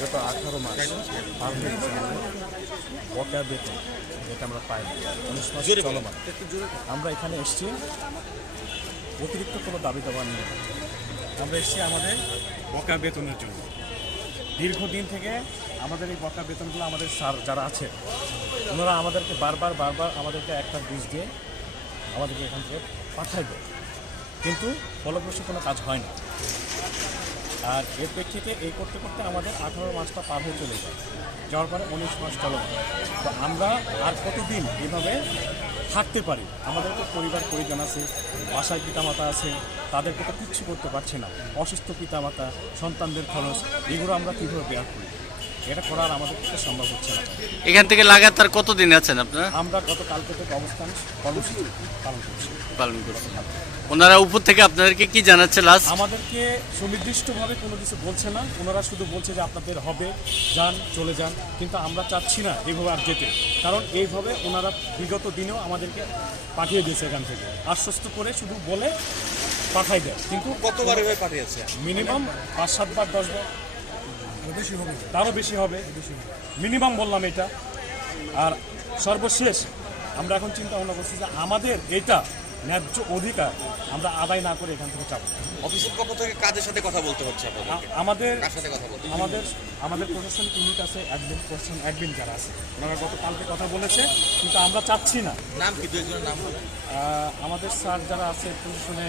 বিগত 18 মাস পার হয়ে গেছে আমাদের বকেয়া বেতন যেটা আমরা পাই না, 19 মাস চলমান। আমরা এখানে এসেছি অতিরিক্ত কোনো দাবি দাবা নিয়ে, আমরা এসেছি আমাদের বকেয়া বেতনের জন্য। দীর্ঘদিন থেকে আমাদের এই বকেয়া বেতনগুলো আমাদের স্যার যারা আছে ওনারা আমাদেরকে বারবার আমাদেরকে একটা ঘুষ দিয়ে আমাদেরকে এখান থেকে পাঠায় দেয়, কিন্তু ফলপ্রসূ কোনো কাজ হয় না। আর এর প্রেক্ষিতে এই করতে করতে আমাদের 18 মাসটা পার হয়ে চলে যায়, যাওয়ার পরে 19 মাস চলমান। তো আমরা আর কতদিন এভাবে থাকতে পারি? আমাদের তো পরিবার পরিজন আছে, বাসায় পিতামাতা আছে, তাদেরকে তো কিচ্ছু করতে পারছে না। অসুস্থ পিতামাতা, সন্তানদের খরচ, এগুলো আমরা কীভাবে বেয়ার করি? এটা করার আমাদের পক্ষে সম্ভব হচ্ছে না। এখান থেকে লাগাতার কতদিন আছেন আপনারা? আমরা গতকালকে থেকে অবস্থান কর্মসূচি পালন করছি। ওনারা উপর থেকে আপনাদেরকে কি জানাচ্ছে লাস্ট? আমাদেরকে সুনির্দিষ্টভাবে কোনো কিছু বলছে না, ওনারা শুধু বলছে যে আপনাদের হবে, যান, চলে যান। কিন্তু আমরা চাচ্ছি না এইভাবে আর যেতে, কারণ এইভাবে ওনারা বিগত দিনেও আমাদেরকে পাঠিয়ে দিয়েছে এখান থেকে, আশ্বস্ত করে শুধু বলে পাঠাই দেয়। কিন্তু কতবার এভাবে পাঠিয়েছে? মিনিমাম 5-7 বার 10 বার বেশি হবে, তারও বেশি হবে, মিনিমাম বললাম এটা। আর সর্বশেষ আমরা এখন চিন্তা ভাবনা করছি যে আমাদের এটা ন্যায্য অধিকার আমরা আদায় না করে এখান থেকে চাপ। অফিসের পক্ষ থেকে কাজের সাথে কথা বলতে হচ্ছে আমাদের কার সাথে কথা বলতে? আমাদের প্রশাসনিক ইউনিট আছে, অ্যাডমিন যারা আছে ওনারা গতকালকে কথা বলেছে, কিন্তু আমরা চাচ্ছি না। নাম কি? 2 একজনের নাম? আমাদের স্যার যারা আছে প্রশাসনে